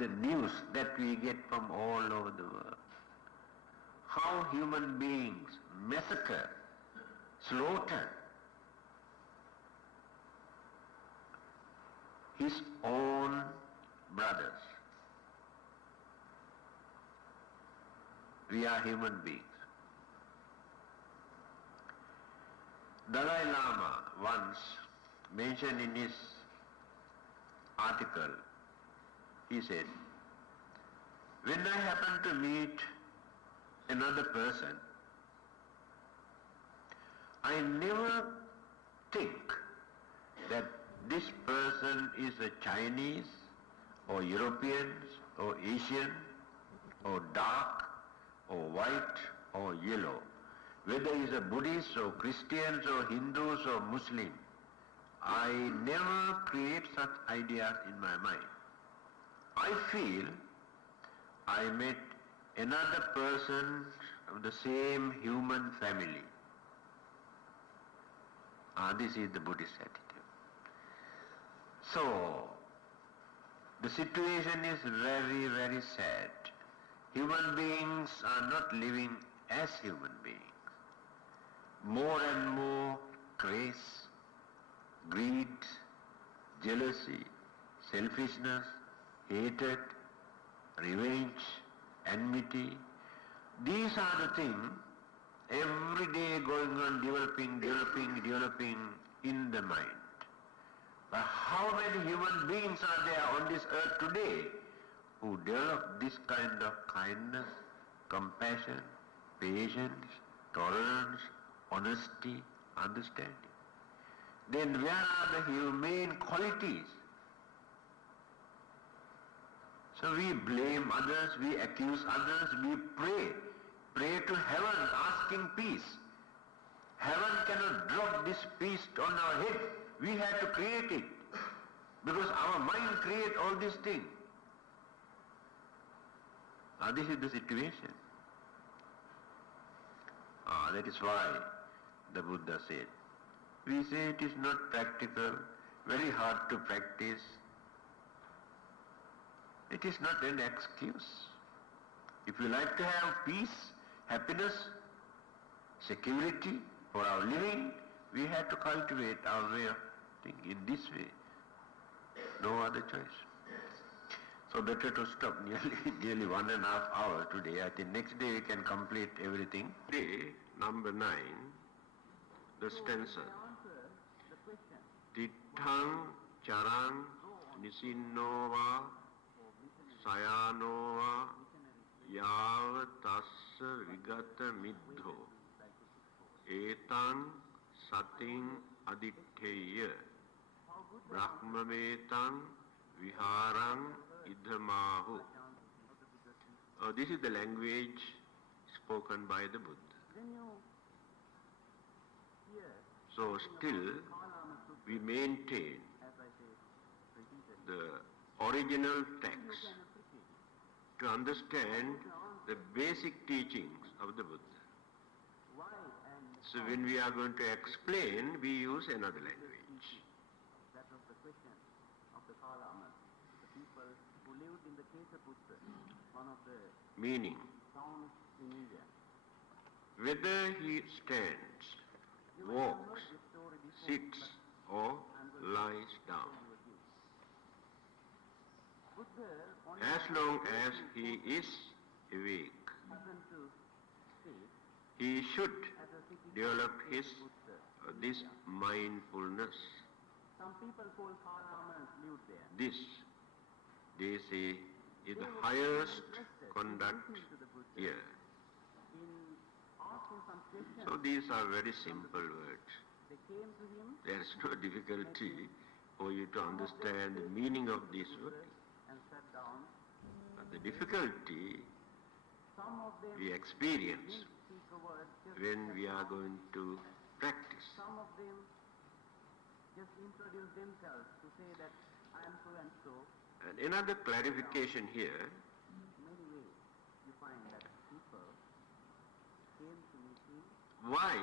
the news that we get from all over the world. How human beings massacre, slaughter his own brothers. We are human beings. Dalai Lama once mentioned in his article, he said, when I happen to meet another person, I never think that this person is a Chinese or Europeans or Asian or dark or white or yellow, whether he is a Buddhist or Christians or Hindus or Muslim. I never create such ideas in my mind. I feel I met another person of the same human family. This is the Buddhist attitude. So, the situation is very, very sad. Human beings are not living as human beings. More and more craze, greed, jealousy, selfishness, hatred, revenge, enmity. These are the things every day going on developing in the mind. But how many human beings are there on this earth today who develop this kind of kindness, compassion, patience, tolerance, honesty, understanding? Then where are the humane qualities? So we blame others, we accuse others, we pray to heaven asking peace. Heaven cannot drop this peace on our head. We have to create it because our mind creates all these things. This is the situation. That is why the Buddha said, we say it is not practical, very hard to practice. It is not an excuse. If you like to have peace, happiness, security for our living, we have to cultivate our way of thinking in this way. No other choice. So better to stop nearly 1.5 hours today. I think next day we can complete everything. Day number 9, the stanza. Tithang charan nisinnova sayanova yava tassa vigata middho etan sating aditteya brahmametan viharang idhamahu. This is the language spoken by the Buddha. So still we maintain the original text to understand the basic teachings of the Buddha. So when we are going to explain, we use another language. That was the question of the Kalamas, the people who lived in the Kesaputta, one of the meaning, towns in India. Whether he stands, walks, sits or lies down, as long as he is awake, he should develop this mindfulness. Some people call Kalamas lived there. This, they say, is the highest conduct here. So these are very simple words. They came to him. There is no difficulty for you to understand the meaning of these words. And sat down. But the difficulty we experience when we are going to practice. Some of them just introduce themselves to say that I am so and so. And another clarification here. In many ways you find that people came to meet him. Why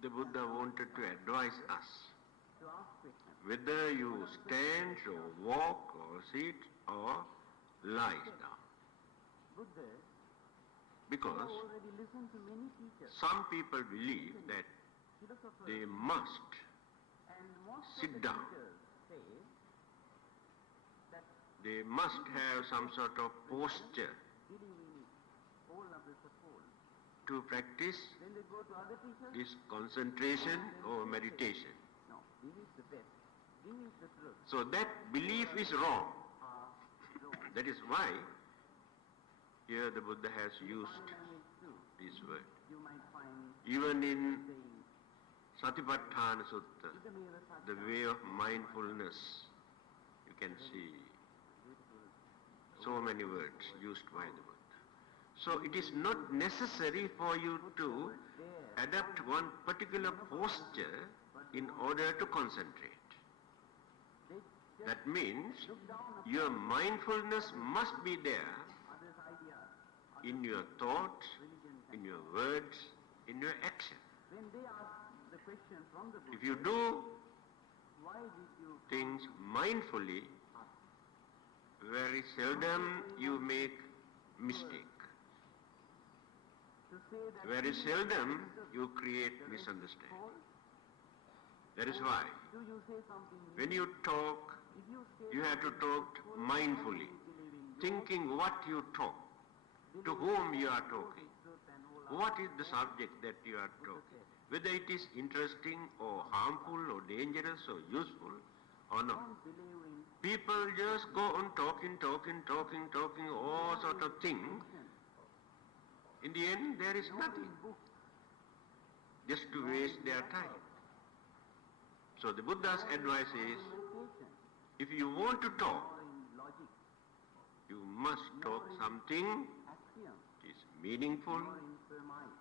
the Buddha wanted to advise us To ask questions. whether you stand or walk or sit or lies down. Buddhists Because have already listened to many teachers, some people believe that philosophers, they must and most sit of the down. teachers say that They must have some sort of posture believing all of the soul. to practice Then they go to other teachers. this concentration or meditation. No, this is the best. This is the truth. So that belief is wrong. Wrong. That is why here the Buddha has used Language too. this word. You might find Even in saying Satipatthana Sutta, idameva satta, the way of mindfulness, you can see beautiful. so many words used by the Buddha. So it is not necessary for you to adapt one particular posture in order to concentrate. They just That means look down upon your mindfulness must be there others' ideas, in your thoughts, religion. in your words, in your action. When they ask the question from the Buddha, If you do why did you things mindfully, very seldom you make mistake. to say that Very seldom you create misunderstanding. That is why do you say something new? when you talk, If you say you have to talk mindfully, thinking what you talk, to whom you are talking, what is the subject that you are talking, whether it is interesting or harmful or dangerous or useful or not. don't believe in People just go on talking, all sort of things. In the end, there is nothing, just to waste their time. So the Buddha's advice is, meditation if you want to talk, or in logic, you must talk something axiom, which is meaningful, nor in surmise,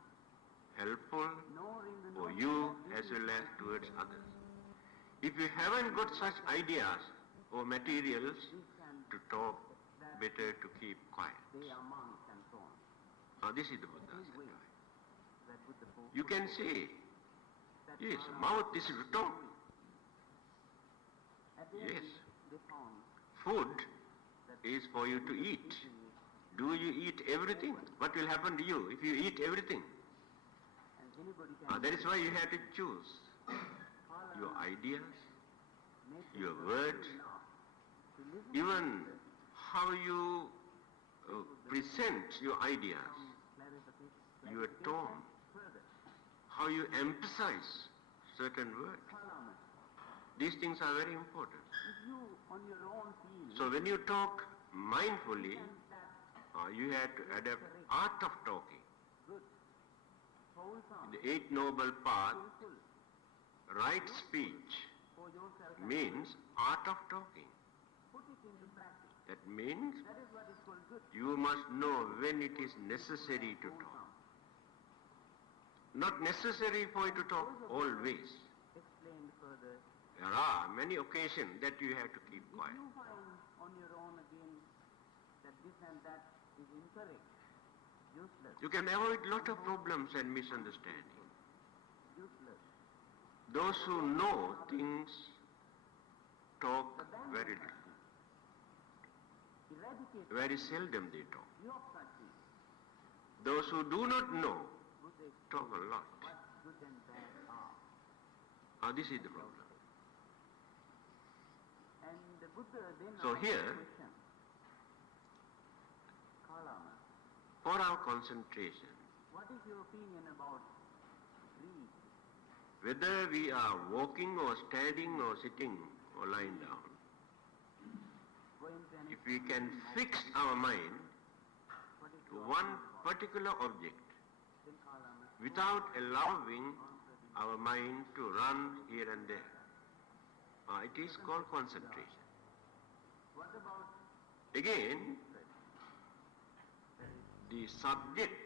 helpful nor in the for notion you that as this well is as towards others. If you haven't got such ideas or materials this and to talk, better to keep quiet. they are monks and so on. Now this is the Buddha's These ways advice. that Buddha spoke. You can say, That yes, Mala- mouth is to talk. At the Yes. end, they found Food is for you to eat. Do you eat everything? What will happen to you if you eat everything? and anybody can That is why you have to choose follow your ideas, make your them words, enough to listen even how you present your ideas, clarification, your tone, further. how you emphasize certain words. Follow. These things are very important. If you on your own feel So when you talk mindfully, that you have to adapt art of talking. good, wholesome, The Eighth Noble Path, skillful right speech for yourself, and means art of talking. put it into practice. That means That is what is called good. you must know when it is necessary to talk. Wholesome. Not necessary for you to talk always. Explained further. There are many occasions that you have to keep If quiet. you find on your own again that this and that is incorrect, useless, You can avoid lot of problems and misunderstanding. useless, Those who know things talk very little. eradicate Very seldom they talk. you of such things. Those who do not know Buddha talk a lot. what good and bad are. This is the problem. And the Buddha then So asked here- the question, Kalama, For our concentration, what is your opinion about greed? whether we are walking or standing or sitting or lying down, Going to an if we can fix our mind what is to your one opinion about particular object then Kalama, without allowing our mind to run here and there, it is called concentration. what about Again, that is the subject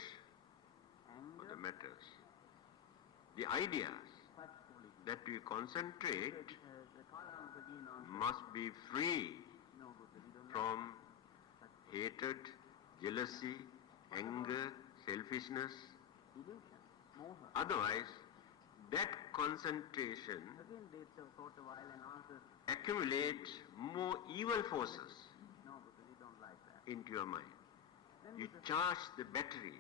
of the anger, matters, the ideas such foolishness? that we concentrate The Kalama again answered, must be free no Buddha, we don't from such hatred, jealousy, anger, selfishness. illusion, moha. Otherwise, that concentration Again they thought a while and answered, accumulates more evil forces no, Buddha, we don't like that. into your mind. Then You Buddha said, charge the battery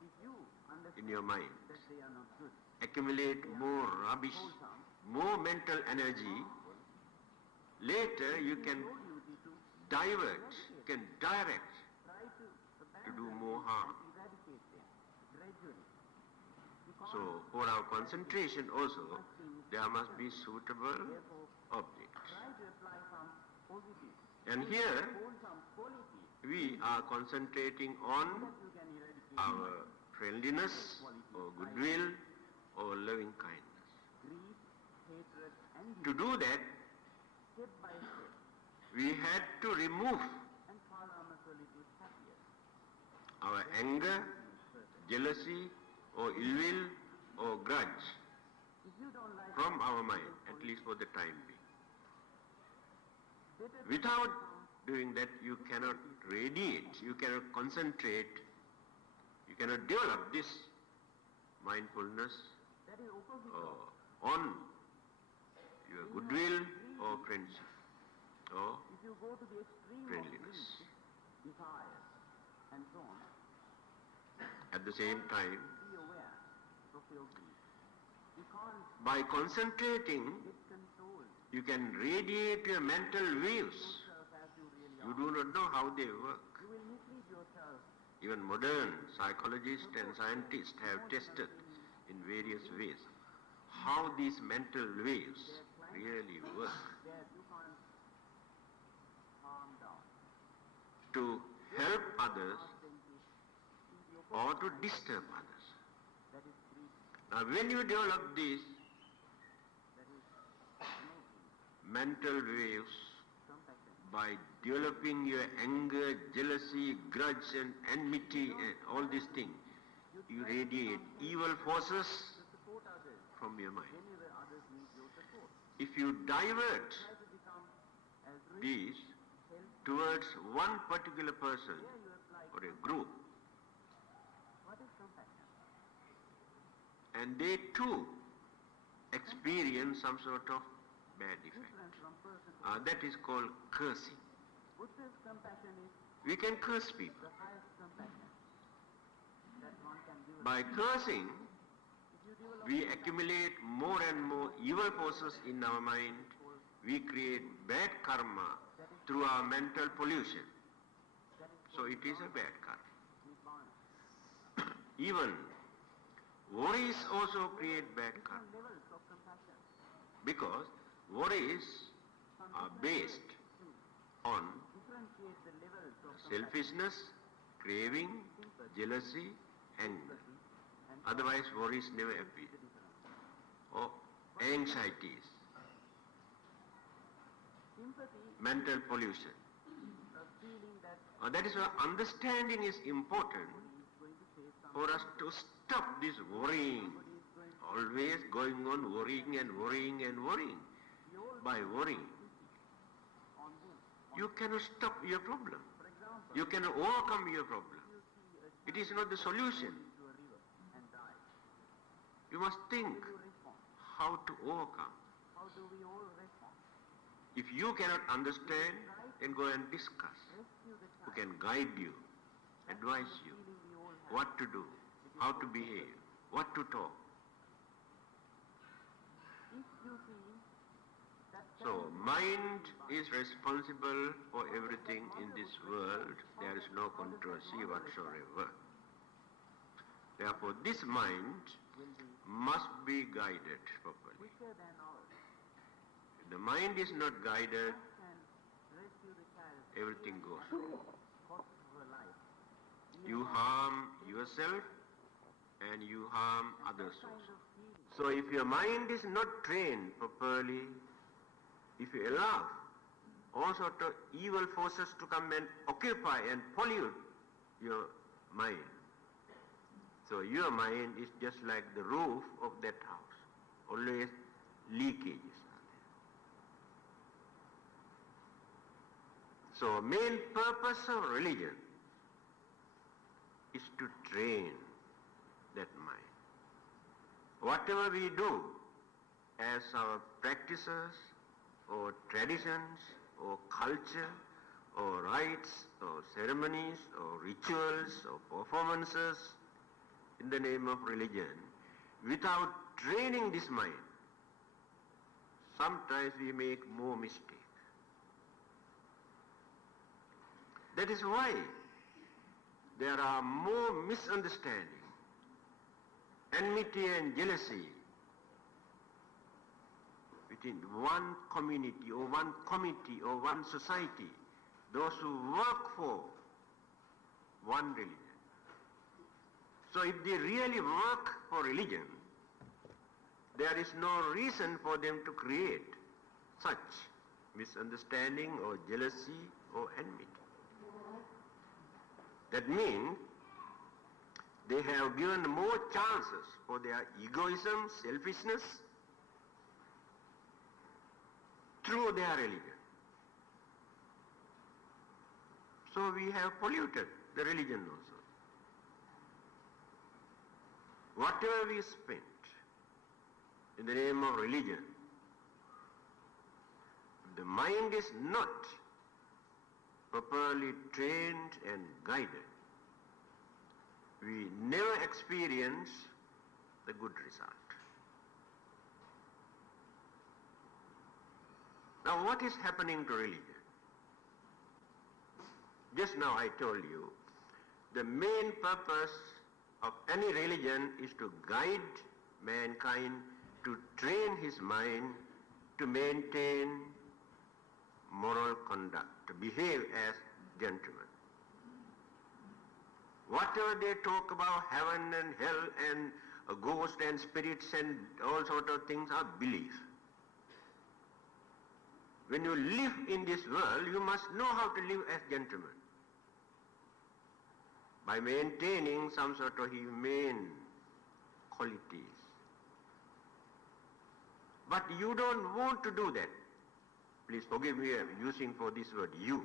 if you understand in your mind, that they are not good, accumulate more rubbish, wholesome, more mental energy, later you can your duty to divert, you can direct try to to do abandon more them harm. and eradicate them gradually. You can't So for our concentration also, there must be suitable therefore objects. try to apply some positive, And here wholesome quality we are concentrating on that you can eradicate our friendliness or goodwill or loving kindness. greed, hatred and To do that, step by step, we had to remove and Phalama solitude happier. our anger, jealousy or ill will or grudge If you don't like from our mind, at least for the time being. better Without doing that, you cannot radiate, you cannot concentrate, you cannot develop this mindfulness that is opposite of on your goodwill or friendship or if you go to the extreme friendliness. of greed, desire and so on, At the same time, be aware of your greed. You can't by concentrating, get control you can radiate your mental waves. yourself as you really You are. do not know how they work. You will mislead yourself. Even modern psychologists and scientists have tested in various ways how these mental waves really work That you can't harm down. to help others Ask them to see the or opposite to side. disturb others. That is greed. Now when you develop these That is no greed. mental waves Compassion. by developing your anger, jealousy, grudge and enmity and all these things, you radiate evil forces To support others from your mind. whenever others need your support. If you divert Try to become as rich, these healthy. towards one particular person Here you apply or a group, what is compassion? and they too experience some sort of bad effect. Different from person to That is called cursing. Buddha's compassion is We can curse people. the highest compassion that one can develop. By cursing, If you develop we accumulate more and more evil forces in our mind. We create bad karma through our mental pollution. that is So it is a bad karma. nibbana. Even worries also create bad karma, Different levels of compassion. because worries Some are different based ways to on differentiate the levels of selfishness, craving, jealousy, anger. sympathy and Otherwise worries never appear. the difference. Or anxieties, Sympathy mental pollution. is a feeling that That is why understanding is important somebody is going to say something. for us to stop this worrying, Somebody is going to always going on worrying and worrying and worrying. be all By worrying, on them. you cannot stop your problem. For example, You cannot overcome your problem. you see a It is not the solution. into a river and die. You must How think do you respond? how to overcome. How do we all respond? If you cannot understand, then go and discuss. Rescue the Who child. can guide you, advise you, Feeling we all have. what to do, how to behave, what to talk. If you see that So mind is responsible for everything in this world. There is no controversy whatsoever. Therefore this mind will be must be guided properly. quicker than ours. If the mind is not guided, Can rescue the child. everything goes wrong. Cost of a life. You harm yourself and you harm others Kind also. of feeling. So if your mind is not trained properly, if you allow all sort of evil forces to come and occupy and pollute your mind, so your mind is just like the roof of that house. Always leakages are there. So main purpose of religion is to train that mind. whatever we do as our practices or traditions or culture or rites or ceremonies or rituals or performances in the name of religion, without training this mind, sometimes we make more mistakes. That is why there are more misunderstanding, enmity and jealousy within one community or one committee or one society, those who work for one religion. So if they really work for religion, there is no reason for them to create such misunderstanding or jealousy or enmity. That means they have given more chances for their egoism, selfishness through their religion. So we have polluted the religion also. Whatever we spent in the name of religion, if the mind is not properly trained and guided, we never experience the good result. Now what is happening to religion? Just now I told you, the main purpose of any religion is to guide mankind, to train his mind, to maintain moral conduct, to behave as gentlemen. Whatever they talk about heaven and hell and ghosts and spirits and all sort of things are belief. When you live in this world, you must know how to live as gentlemen, by maintaining some sort of humane qualities. But you don't want to do that. Please forgive me, I'm using for this word you.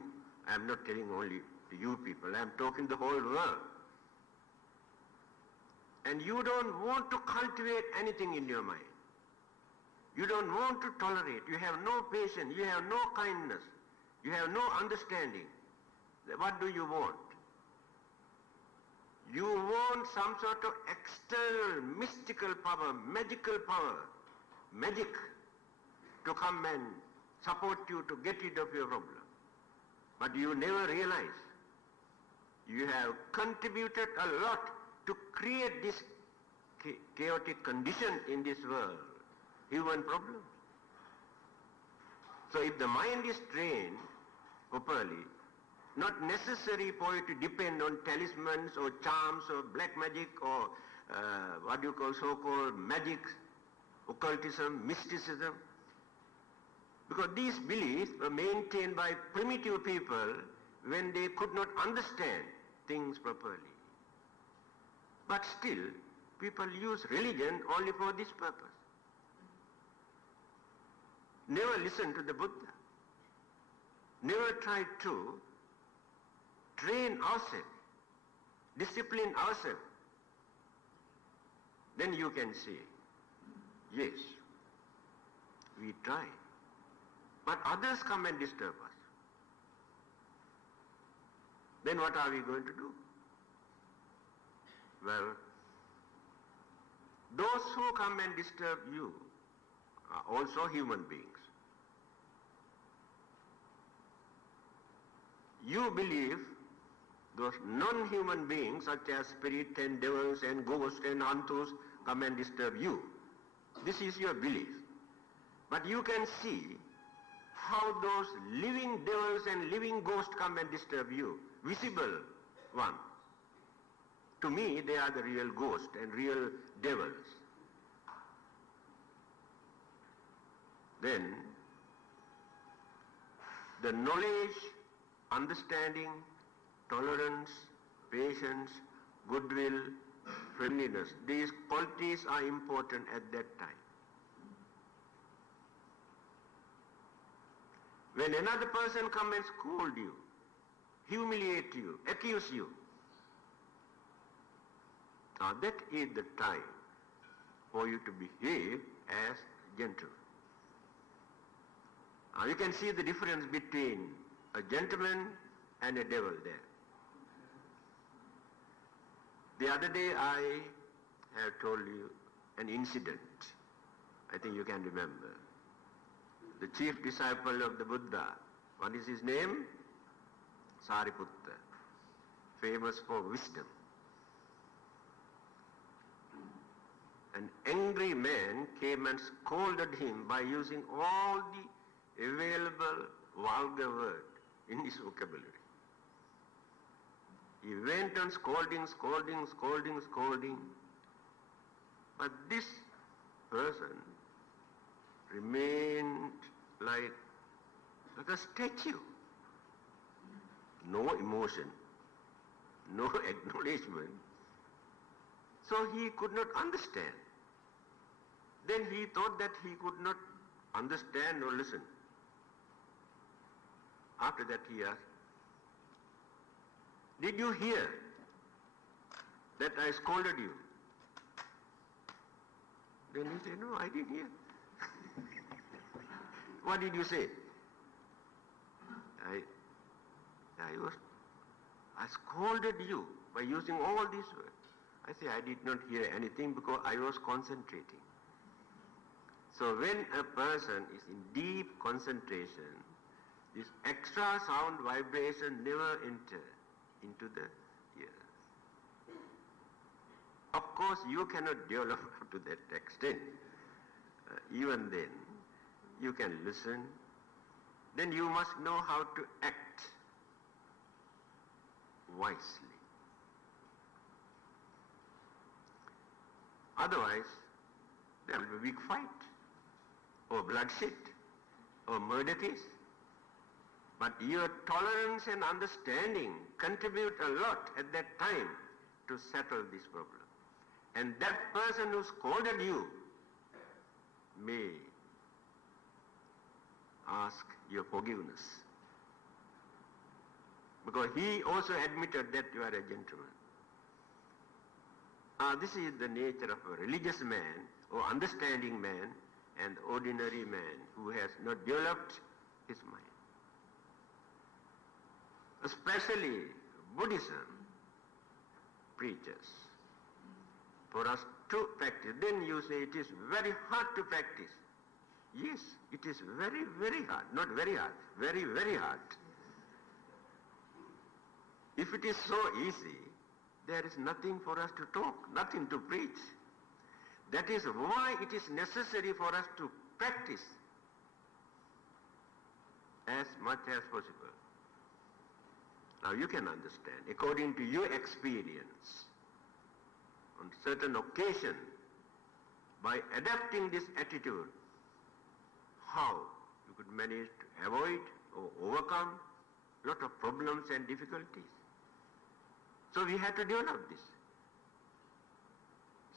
I'm not telling only to you people, I'm talking the whole world. And you don't want to cultivate anything in your mind. You don't want to tolerate, you have no patience, you have no kindness, you have no understanding. What do you want? You want some sort of external mystical power, magical power, magic to come and support you to get rid of your problem. But you never realize you have contributed a lot to create this chaotic condition in this world, human problems. So if the mind is trained properly, not necessary for it to depend on talismans or charms or black magic or what you call so-called magic, occultism, mysticism. Because these beliefs were maintained by primitive people when they could not understand things properly. But still, people use religion only for this purpose. Never listen to the Buddha. Never try to train ourselves, discipline ourselves. Then you can say, yes, we try. But others come and disturb us. Then what are we going to do? Well, those who come and disturb you are also human beings. You believe those non-human beings such as spirit and devils and ghosts and anthus come and disturb you. This is your belief. But you can see how those living devils and living ghosts come and disturb you, visible ones. To me, they are the real ghosts and real devils. Then, the knowledge, understanding, tolerance, patience, goodwill, friendliness, these qualities are important at that time. When another person comes and scold you, humiliate you, accuse you, now that is the time for you to behave as gentleman. Now you can see the difference between a gentleman and a devil there. The other day I have told you an incident. I think you can remember. The chief disciple of the Buddha, what is his name? Sariputta, famous for wisdom. An angry man came and scolded him by using all the available vulgar words in his vocabulary. He went on scolding, but this person remained like a statue. No emotion, no acknowledgement. So he could not understand. Then he thought that he could not understand or listen. After that he asked, "Did you hear that I scolded you?" Then he said, "No, I didn't hear." "What did you say?" I scolded you by using all these words. I say, "I did not hear anything because I was concentrating." So when a person is in deep concentration, this extra sound vibration never enter into the ear. Of course, you cannot develop up to that extent. Even then, you can listen. Then you must know how to act wisely. Otherwise, there will be a big fight, or bloodshed, or murder case. But your tolerance and understanding contribute a lot at that time to settle this problem. And that person who scolded you may ask your forgiveness, because he also admitted that you are a gentleman. This is the nature of a religious man or understanding man and ordinary man who has not developed his mind. Especially Buddhism preaches for us to practice. Then you say it is very hard to practice. Yes, it is very, very hard. Not very hard, very, very hard. If it is so easy, there is nothing for us to talk, nothing to preach. That is why it is necessary for us to practice as much as possible. Now you can understand, according to your experience, on certain occasion, by adapting this attitude, how you could manage to avoid or overcome a lot of problems and difficulties. So we have to develop this.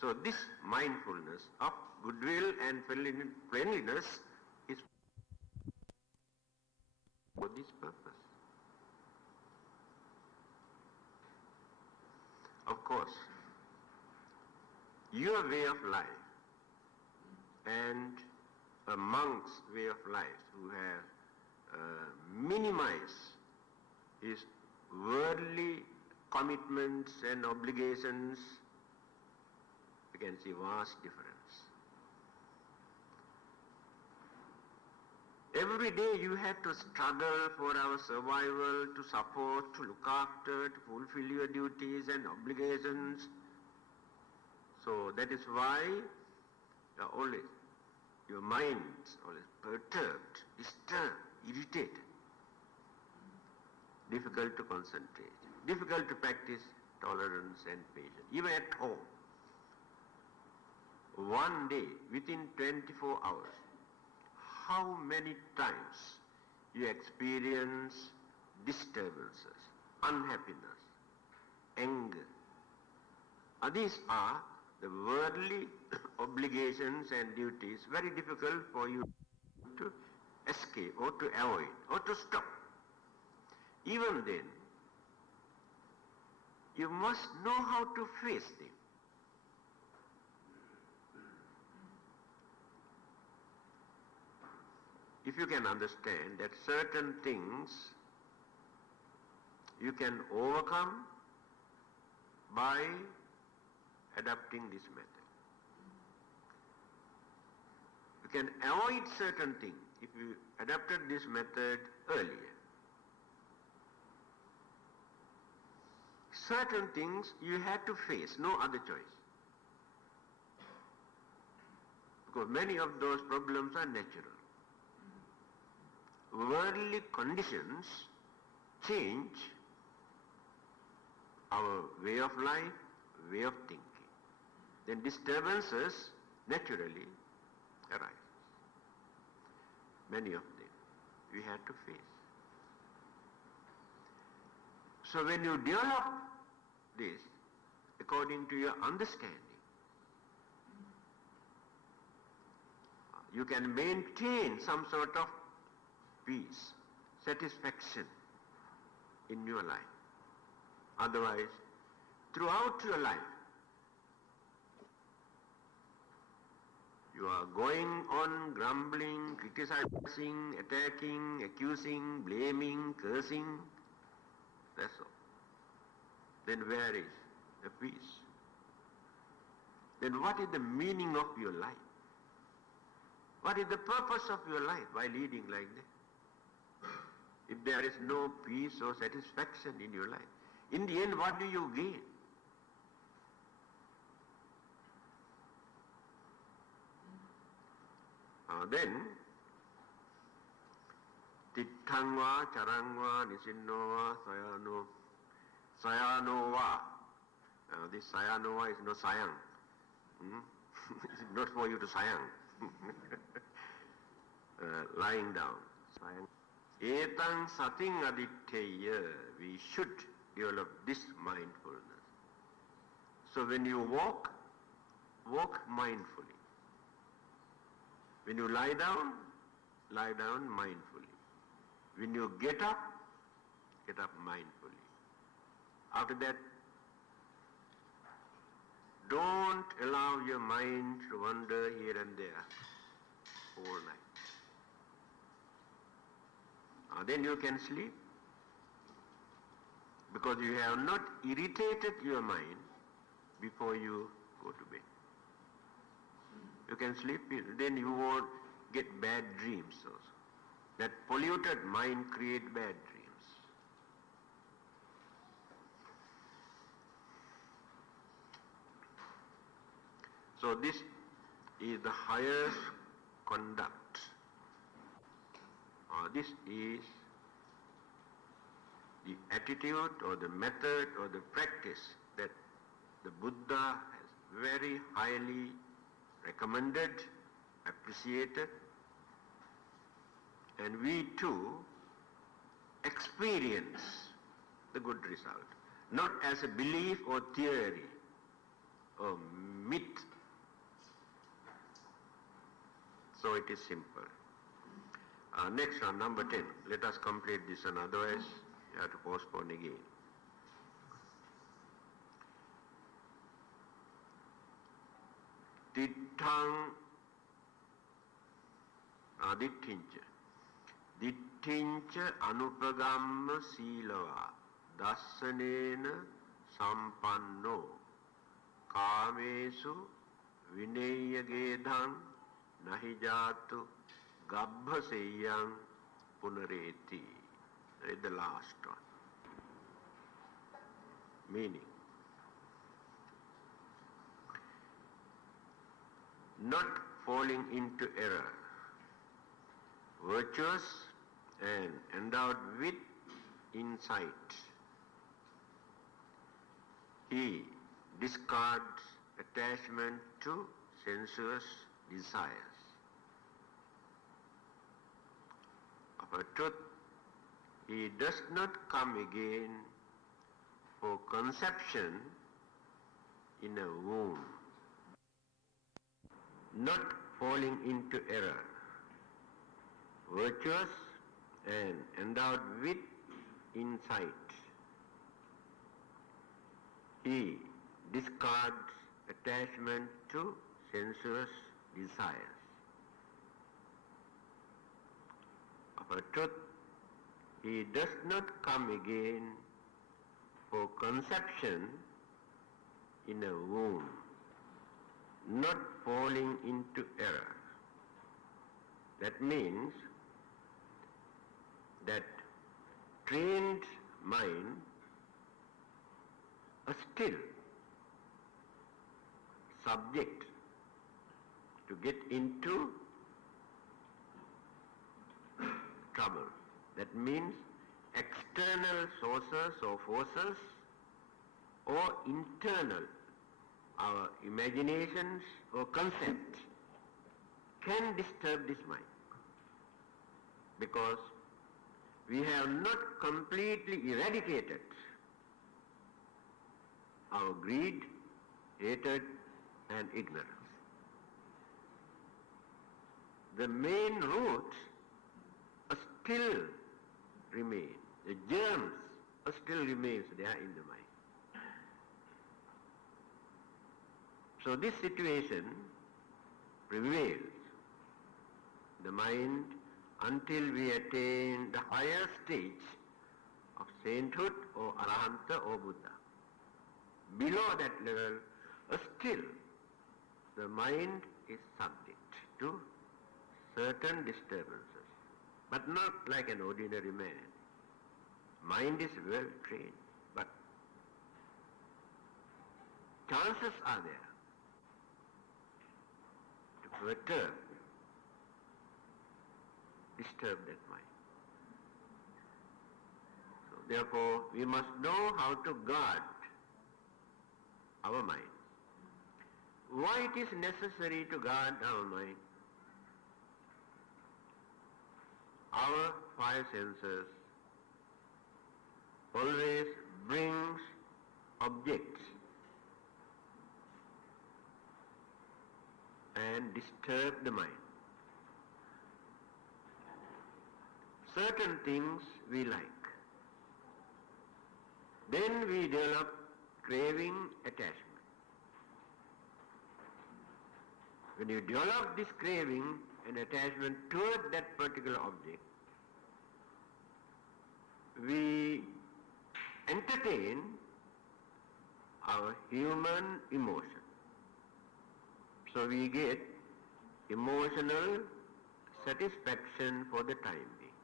So this mindfulness of goodwill and friendliness is for this purpose. Of course, your way of life and a monk's way of life who have minimized his worldly commitments and obligations, you can see vast difference. Every day you have to struggle for our survival, to support, to look after, to fulfill your duties and obligations. So that is why your mind is always perturbed, disturbed, irritated, difficult to concentrate, difficult to practice tolerance and patience, even at home. One day, within 24 hours, how many times you experience disturbances, unhappiness, anger. These are the worldly obligations and duties, very difficult for you to escape or to avoid or to stop. Even then, you must know how to face them. if you can understand that certain things you can overcome by adopting this method. You can avoid certain things if you adopted this method earlier. Certain things you had to face, no other choice. Because many of those problems are natural. Worldly conditions change our way of life, way of thinking. Then disturbances naturally arise. Many of them we had to face. So when you develop this according to your understanding, you can maintain some sort of peace, satisfaction in your life. Otherwise, throughout your life, you are going on grumbling, criticizing, attacking, accusing, blaming, cursing. That's all. Then where is the peace? Then what is the meaning of your life? What is the purpose of your life by leading like that? If there is no peace or satisfaction in your life, in the end, what do you gain? Then, tittangva, charangva, nisinova, sayanova. This sayanova is no sayang. It's not for you to sayang. Lying down. Sayang. Etang sating aditteya, we should develop this mindfulness. So when you walk mindfully. When you lie down mindfully. When you get up mindfully. After that, don't allow your mind to wander here and there all night. Then you can sleep because you have not irritated your mind before you go to bed. You can sleep, then you won't get bad dreams also. That polluted mind creates bad dreams. So this is the highest conduct. This is the attitude or the method or the practice that the Buddha has very highly recommended, appreciated, and we too experience the good result, not as a belief or theory or myth. So it is simple. Next one, number 10. Let us complete this one, otherwise you have to postpone again. Dittang dittincha. Dittincha anupagamma silava dassanena sampanno kamesu vinayagedham nahi jatu gabbhaseyang punareti. That is the last one. Meaning, not falling into error, virtuous and endowed with insight. He discards attachment to sensuous desires. Of a truth, he does not come again for conception in a womb. Not falling into error, virtuous and endowed with insight. He discards attachment to sensuous desires. of a truth, he does not come again for conception in a womb, not falling into error. That means that trained mind are still subject to get into trouble. That means external sources or forces or internal, our imaginations or concepts can disturb this mind, because we have not completely eradicated our greed, hatred and ignorance. The main roots still remain, the germs still remains there in the mind. So this situation prevails, the mind, until we attain the higher stage of sainthood or arahanta or Buddha. Below that level, still the mind is subject to certain disturbances, but not like an ordinary man. Mind is well trained, but chances are there to perturb, disturb that mind. So therefore, we must know how to guard our mind. Why it is necessary to guard our mind? Our five senses always brings objects and disturb the mind. Certain things we like. Then we develop craving, attachment. When you develop this craving and attachment toward that particular object, we entertain our human emotion. So we get emotional satisfaction for the time being.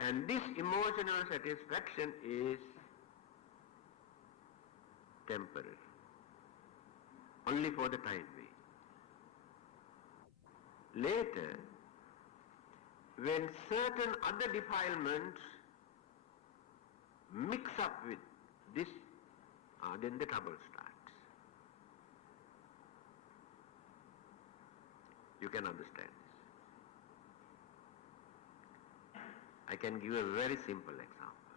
And this emotional satisfaction is temporary, only for the time being. Later, when certain other defilements mix up with this, then the trouble starts. You can understand this. I can give a very simple example.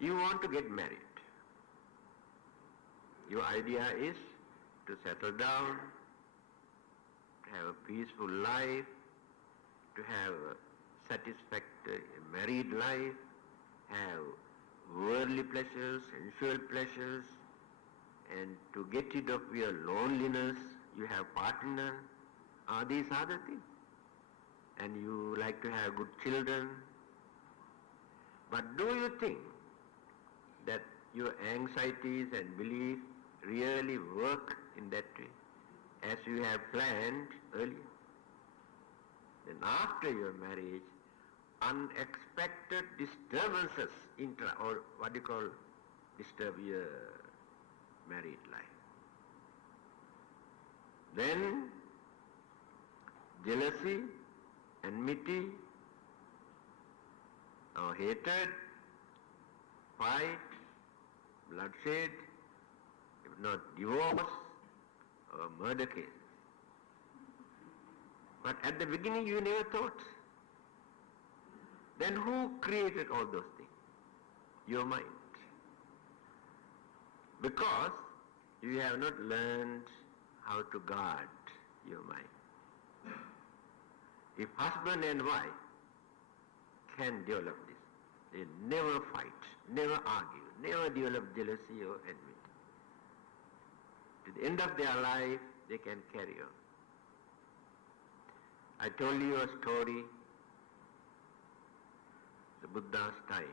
You want to get married. Your idea is to settle down, to have a peaceful life, to have a satisfactory married life, have worldly pleasures, sensual pleasures, and to get rid of your loneliness, you have partner, these are the things. And you like to have good children. But do you think that your anxieties and beliefs really work in that way, as you have planned earlier? Then after your marriage, unexpected disturbances or what you call disturb your married life. Then jealousy, enmity, or hatred, fight, bloodshed, if not divorce or murder cases. But at the beginning you never thought. Then who created all those things? Your mind. Because you have not learned how to guard your mind. If husband and wife can develop this, they never fight, never argue, never develop jealousy or enmity. To the end of their life, they can carry on. I told you a story, the Buddha's time.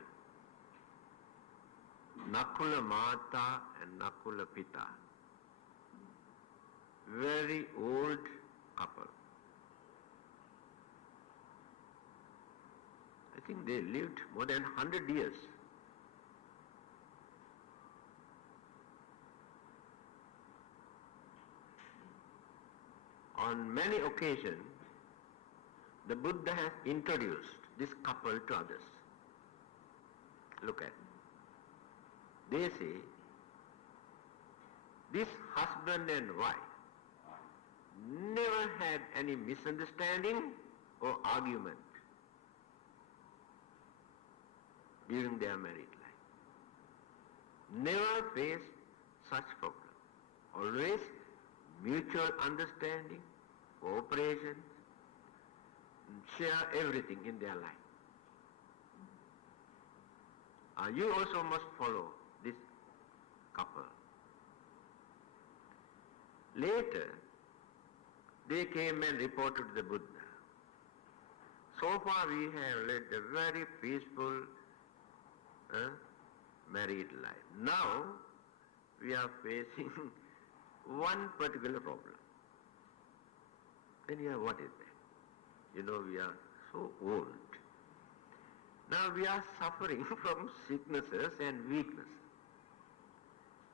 Nakula Mata and Nakula Pita, very old couple. I think they lived more than 100 years. On many occasions, the Buddha has introduced this couple to others. Look at it. They say, this husband and wife never had any misunderstanding or argument during their married life. Never faced such problem. Always mutual understanding, cooperation, share everything in their life. You also must follow this couple. Later, they came and reported to the Buddha. So far we have led a very peaceful married life. Now we are facing one particular problem. Then what is that? You know, we are so old. Now we are suffering from sicknesses and weaknesses.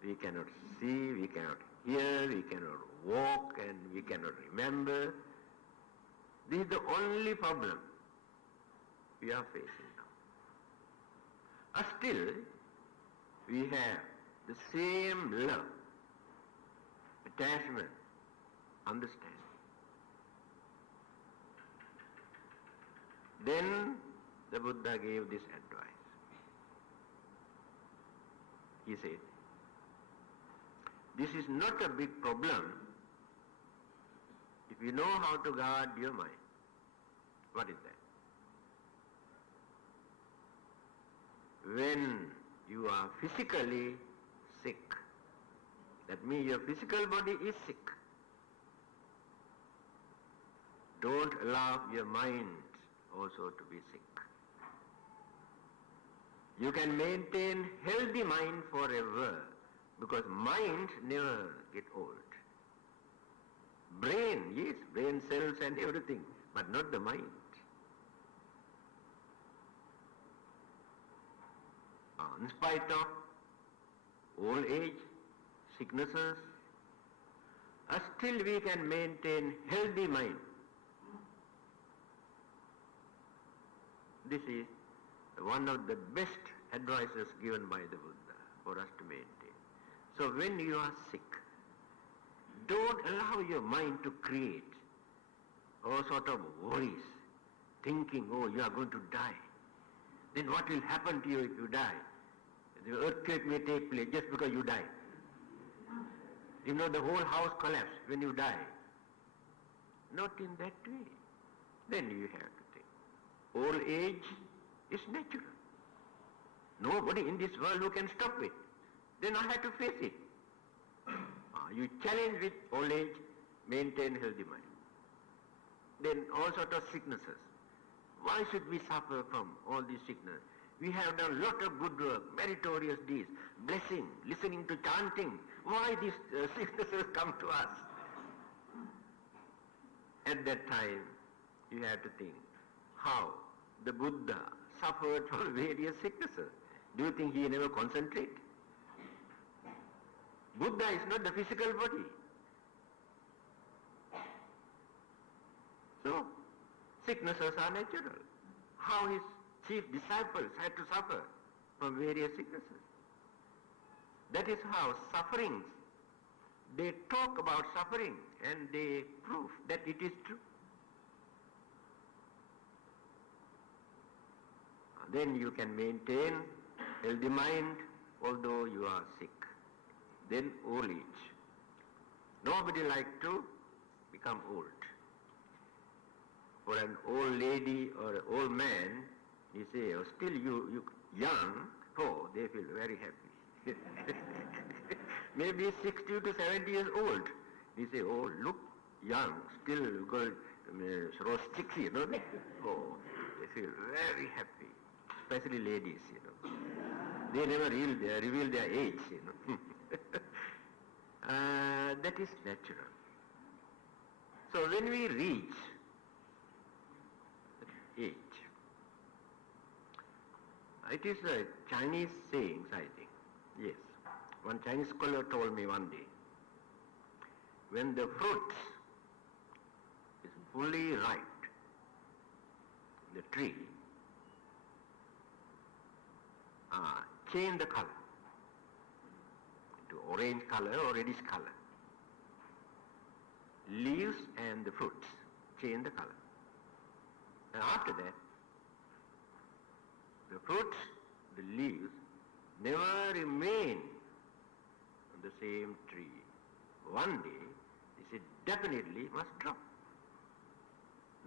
We cannot see, we cannot hear, we cannot walk, and we cannot remember. This is the only problem we are facing now. Still, we have the same love, attachment, understanding. Then the Buddha gave this advice. He said, this is not a big problem if you know how to guard your mind. What is that? When you are physically sick, that means your physical body is sick. Don't allow your mind also to be sick. You can maintain healthy mind forever because mind never get old. Brain, yes, brain cells and everything, but not the mind. In spite of old age, sicknesses, still we can maintain healthy mind. This is one of the best advices given by the Buddha for us to maintain. So when you are sick, don't allow your mind to create all sort of worries, thinking, oh, you are going to die. Then what will happen to you if you die? The earthquake may take place just because you die. You know, the whole house collapse when you die. Not in that way. Then you have to think. Old age is natural. Nobody in this world who can stop it. Then I have to face it. You challenge with old age, maintain healthy mind. Then all sorts of sicknesses. Why should we suffer from all these sicknesses? We have done a lot of good work, meritorious deeds, blessing, listening to chanting. Why these sicknesses come to us? At that time, you have to think how the Buddha suffered from various sicknesses. Do you think he never concentrated? Buddha is not the physical body. So, sicknesses are natural. How his chief disciples had to suffer from various sicknesses. That is how sufferings, they talk about suffering and they prove that it is true. Then you can maintain healthy mind although you are sick. Then old age. Nobody likes to become old. For an old lady or an old man, you say, oh, still you young, oh, they feel very happy. Maybe 60 to 70 years old. You say, oh, look young, still roast chicks, Oh, they feel very happy, especially ladies, They never reveal their age, That is natural. So when we reach age, it is a Chinese saying, I think. Yes. One Chinese scholar told me one day, when the fruit is fully ripe, the tree, change the color into orange color or reddish color. Leaves and the fruits change the color. And after that, the fruits, the leaves, never remain on the same tree. One day, this definitely must drop.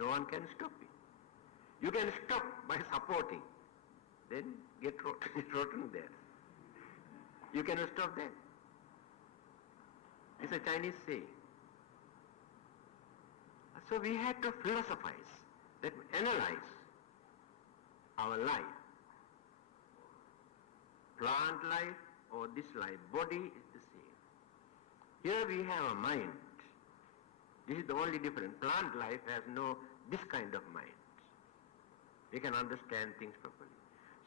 No one can stop it. You can stop by supporting, then get rotten there. You cannot stop that. It's a Chinese saying. So we had to philosophize, that analyze our life. Plant life or this life, body is the same. Here we have a mind. This is the only difference. Plant life has no this kind of mind. We can understand things properly.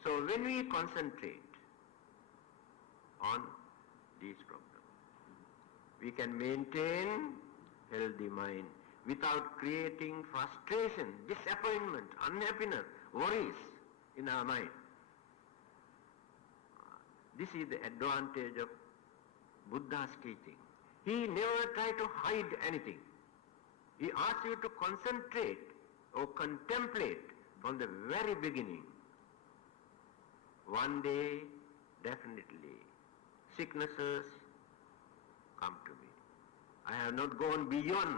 So when we concentrate on these problems, we can maintain healthy mind without creating frustration, disappointment, unhappiness, worries in our mind. This is the advantage of Buddha's teaching. He never tried to hide anything. He asks you to concentrate or contemplate from the very beginning. One day, definitely, sicknesses come to me. I have not gone beyond.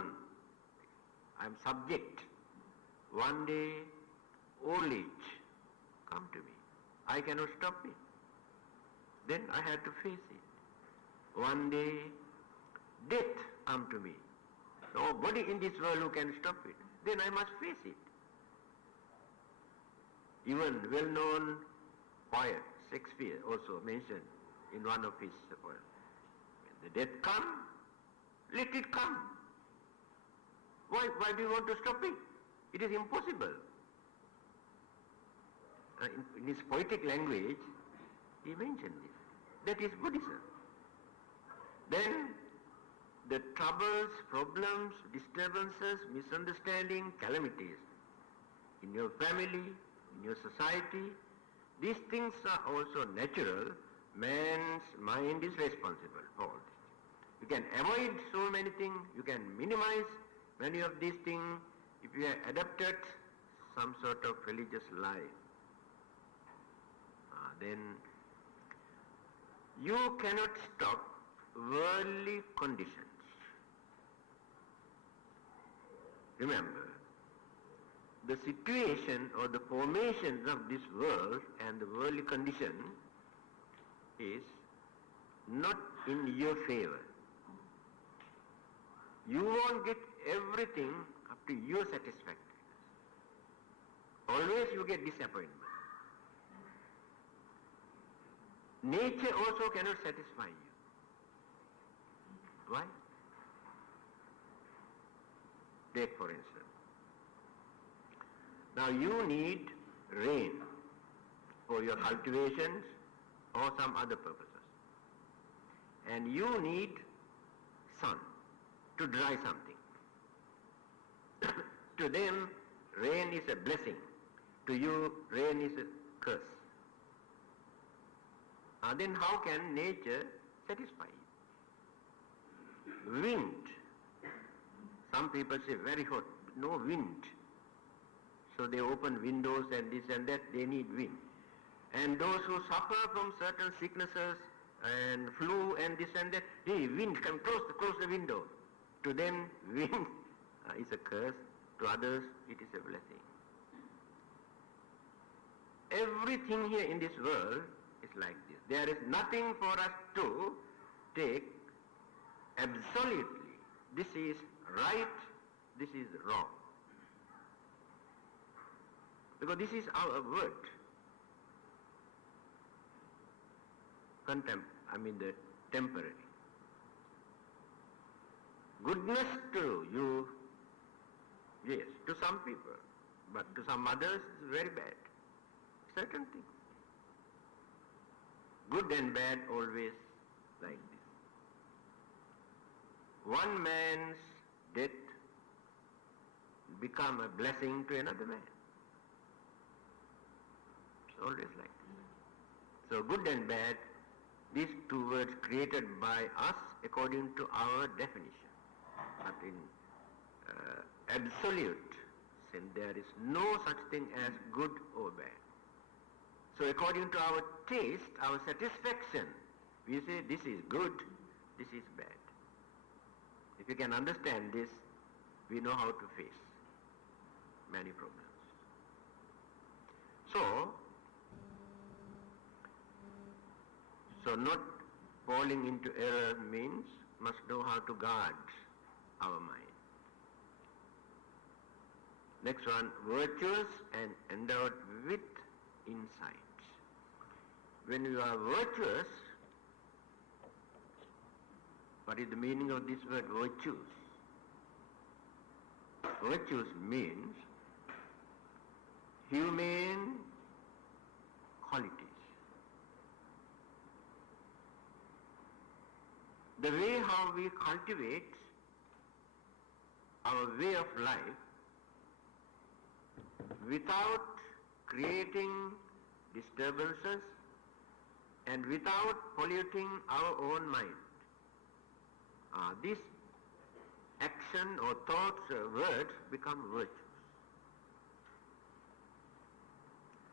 I am subject. One day, old age come to me. I cannot stop it. Then I have to face it. One day, death come to me. Nobody in this world who can stop it. Then I must face it. Even well-known poet, Shakespeare, also mentioned in one of his poems, when the death come, let it come. Why do you want to stop it? It is impossible. In his poetic language, he mentioned this. That is Buddhism. Then the troubles, problems, disturbances, misunderstanding, calamities in your family, in your society, these things are also natural. Man's mind is responsible for all this. You can avoid so many things, you can minimize many of these things if you have adopted some sort of religious life. Then you cannot stop worldly conditions. Remember, the situation or the formations of this world and the worldly condition is not in your favor. You won't get everything up to your satisfaction. Always you get disappointment. Nature also cannot satisfy you. Why? Take for instance. Now you need rain for your cultivations or some other purposes. And you need sun to dry something. To them, rain is a blessing. To you, rain is a curse. Then how can nature satisfy you? Wind. Some people say very hot, no wind. So they open windows and this and that, they need wind. And those who suffer from certain sicknesses and flu and this and that, hey, wind, come close the window. To them, wind is a curse. To others, it is a blessing. Everything here in this world is like this. There is nothing for us to take absolutely. This is right, this is wrong. Because this is our word. The temporary. Goodness to you, yes, to some people, but to some others it's very bad. Certain things. Good and bad always like this. One man's death become a blessing to another man. It's always like this. So good and bad, these two words created by us according to our definition. But in absolute sense, there is no such thing as good or bad. So according to our taste, our satisfaction, we say this is good, this is bad. If you can understand this, we know how to face many problems. So not falling into error means must know how to guard our mind. Next one, virtuous and endowed with insight. When you are virtuous, what is the meaning of this word virtuous? Virtuous means humane qualities. The way how we cultivate our way of life without creating disturbances and without polluting our own mind. This action or thoughts or words become virtues.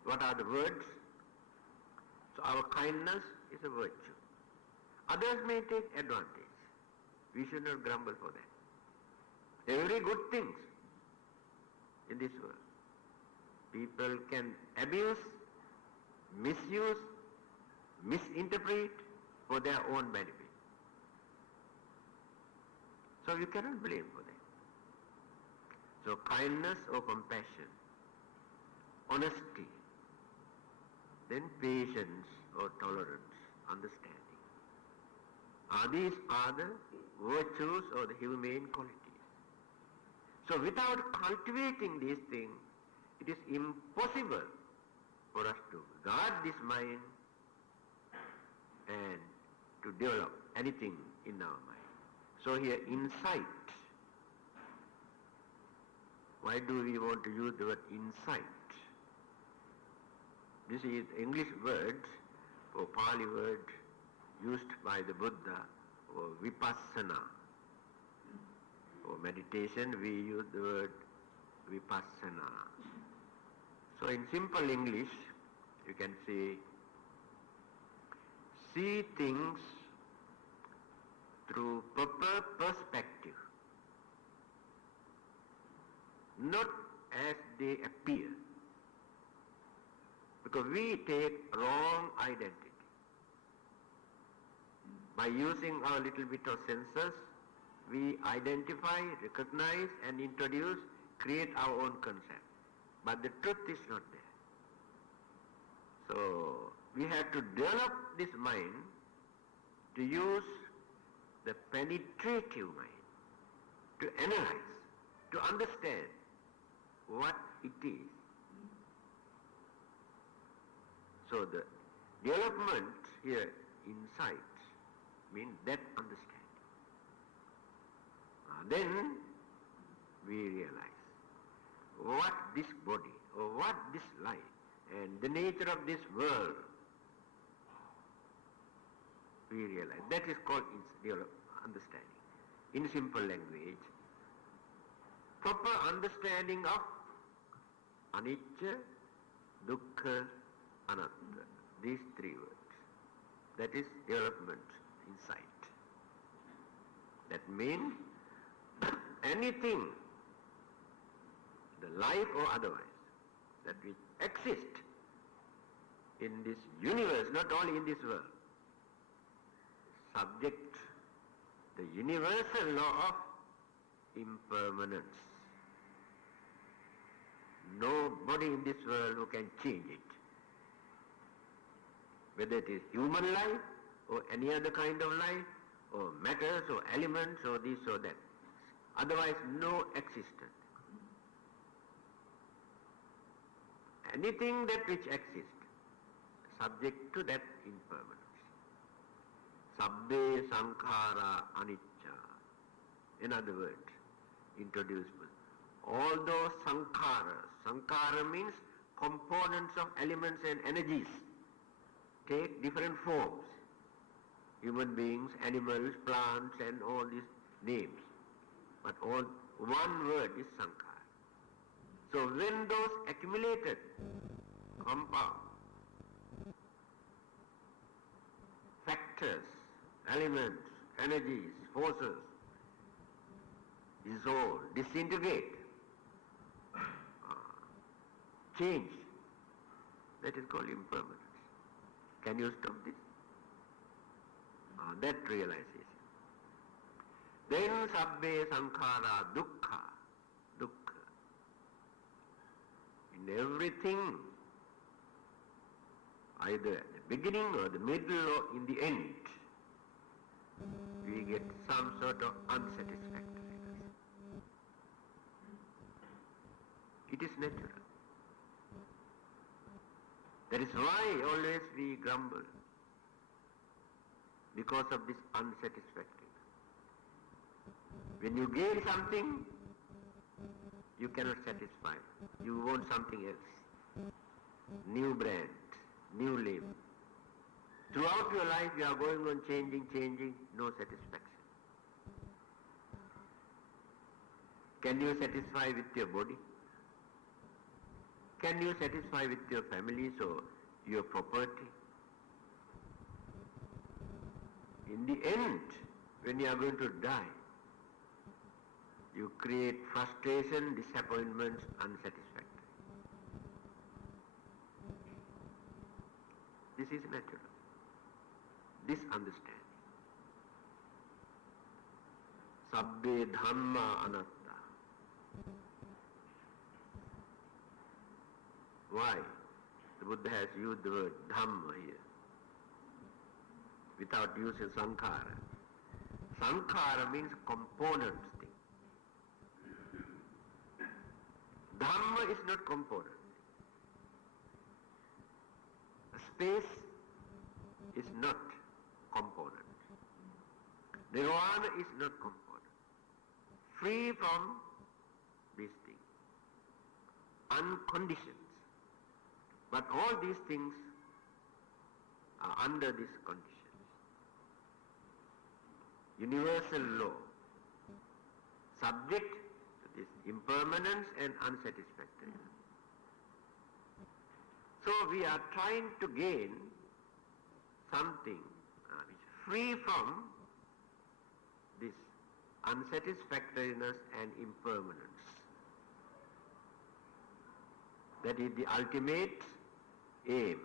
What are the words? So our kindness is a virtue. Others may take advantage. We should not grumble for that. Every good things in this world, people can abuse, misuse, misinterpret for their own benefit. So you cannot blame for that. So kindness or compassion, honesty, then patience or tolerance, understanding. These are the virtues or the humane qualities. So without cultivating these things, it is impossible for us to guard this mind and to develop anything in our mind. So here, insight. Why do we want to use the word insight? This is English word or Pali word used by the Buddha for vipassana. For meditation we use the word vipassana. So in simple English you can say, see things through proper perspective, not as they appear. Because we take wrong identity. By using our little bit of senses, we identify, recognize and introduce, create our own concept. But the truth is not there. So we have to develop this mind to use the penetrative mind, to analyze, to understand what it is. So the development here, insight, means that understanding. Then we realize what this body or what this life and the nature of this world, we realize. That is called understanding. In simple language, proper understanding of anicca, dukkha, anatta. These three words. That is development, insight. That means anything, the life or otherwise, that which exists in this universe, not only in this world, subject the universal law of impermanence. nobody in this world who can change it. Whether it is human life or any other kind of life, or matters or elements or this or that. Otherwise no existence. Anything that which exists, subject to that impermanence. Sabbe sankhara anicca. In other words, introduced. All those sankharas, sankhara means components of elements and energies, take different forms. Human beings, animals, plants and all these names. But all one word is sankhara. So when those accumulated compound factors, elements, energies, forces dissolve, disintegrate, change, that is called impermanence. Can you stop this? That realization. Then sabbe sankhara dukkha, dukkha. In everything, either at the beginning or the middle or in the end, we get some sort of unsatisfactoriness. It is natural. That is why always we grumble, because of this unsatisfactoriness. When you gain something, you cannot satisfy. You want something else. New brand, new label. Throughout your life you are going on changing, no satisfaction. Can you satisfy with your body? Can you satisfy with your families or your property? In the end, when you are going to die, you create frustration, disappointments, unsatisfactory. This is natural. This understanding. Sabbe dhamma anatta. Why? The Buddha has used the word dhamma here, without using sankhara. Sankhara means components thing. Dhamma is not component. Space is not component. Nirvana is not component. Free from these things. Unconditioned. But all these things are under these conditions. Universal law, subject to this impermanence and unsatisfactoriness. So we are trying to gain something which is free from this unsatisfactoriness and impermanence. That is the ultimate aim,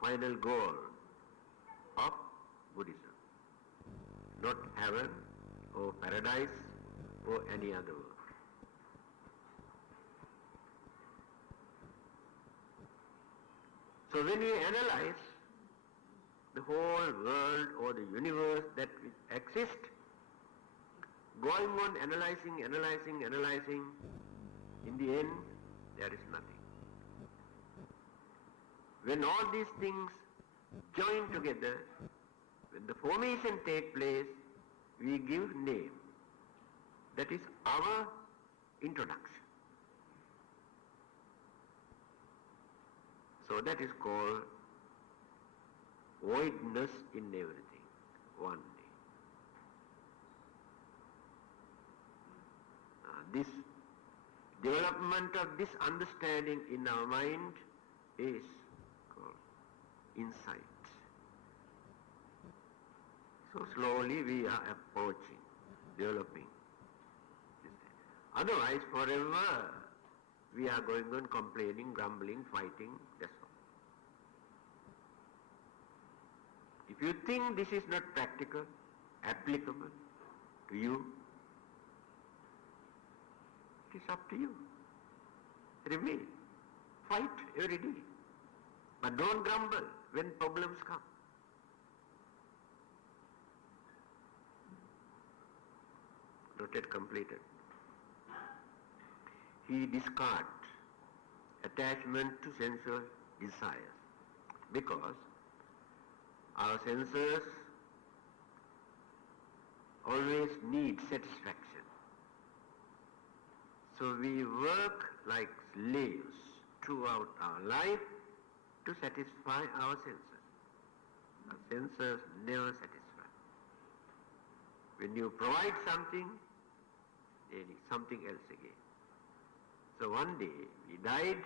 final goal of Buddhism. Not heaven or paradise or any other world. So when we analyze the whole world or the universe that exists, going on analyzing, in the end there is nothing. When all these things join together, when the formation takes place, we give name. That is our introduction. So that is called voidness in everything, one day. This development of this understanding in our mind is called insight. So slowly we are approaching, developing. Otherwise, forever we are going on complaining, grumbling, fighting, that's all. If you think this is not practical, applicable to you, it is up to you. remain. Fight every day. But don't grumble when problems come. Not yet completed. He discards attachment to sensual desires because our senses always need satisfaction. So we work like slaves throughout our life to satisfy our senses. Our senses never satisfy. When you provide something, there is something else again. So one day we died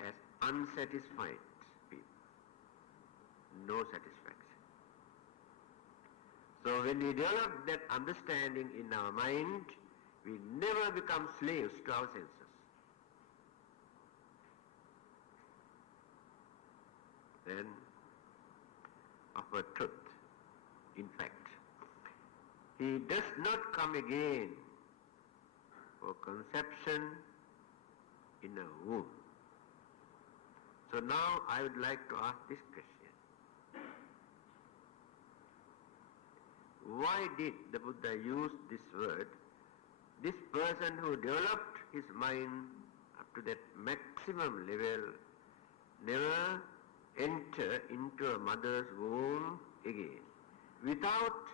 as unsatisfied people. No satisfaction. So when we develop that understanding in our mind, we never become slaves to our senses. Then, of a truth, in fact, he does not come again for conception in a womb. So now I would like to ask this question. Why did the Buddha use this word? This person who developed his mind up to that maximum level never enter into a mother's womb again. Without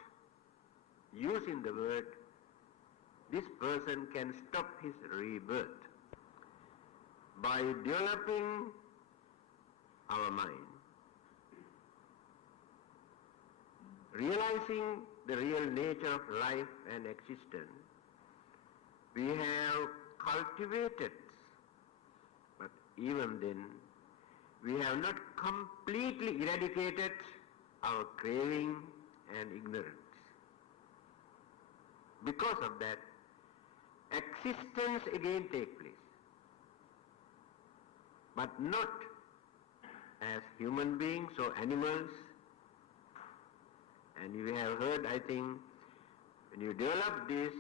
using the word, this person can stop his rebirth. By developing our mind, realizing the real nature of life and existence, we have cultivated, but even then, we have not completely eradicated our craving and ignorance. Because of that, existence again takes place. But not as human beings or animals. And you have heard, I think, when you develop this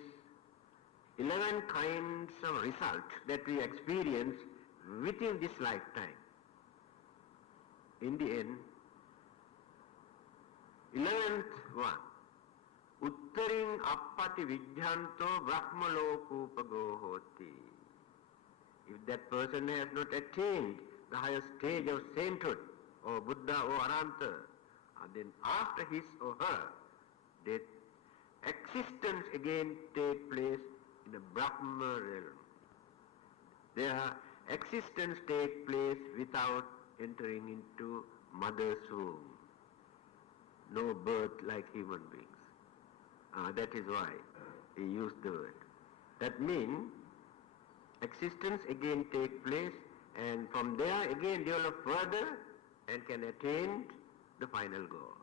11 kinds of results that we experience within this lifetime, in the end, 11th one, Uttaring appati vidyanto brahmalokupago hoti. If that person has not attained the highest stage of sainthood, or Buddha or Arhanta, then after his or her death, existence again takes place in the Brahma realm. Their existence takes place without entering into mother's womb. No birth like human beings. That is why he used the word. That means existence again takes place, and from there again develop further and can attain the final goal.